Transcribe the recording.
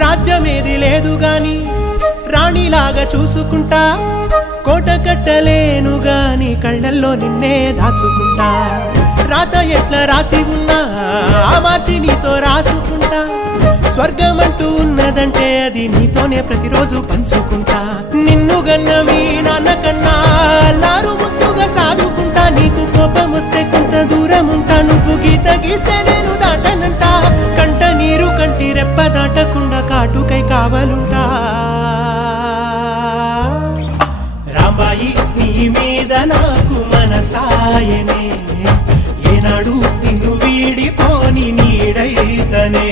రాజ్యమేది లేదు గాని రాణిలాగా చూసుకుంటా కోట కట్టలేను గాని కళ్ళల్లో నిన్నే దాచుకుంటా రాత ఎట్లా రాసి ఉన్నా ఆ మార్చి నీతో రాసుకుంటా స్వర్గమంటూ ఉన్నదంటే అది నీతోనే ప్రతిరోజు పంచుకుంటా నిన్ను గన్న మీ నాన్న కన్నా అల్లారు ముద్దుగా సాదుకుంటా నీకు కోపం వస్తే కొంత దూరం ఉంటా నువ్వు గీత గీస్తే నేను దాటనంటా కంట నీరు కంటి రెప్ప దాటకుండా కాటుకై కావలుంటా రాంబాయి నీ మీద నాకు మనసాయనే ఏనాడు నిన్ను వీడిపోని నీడైతనే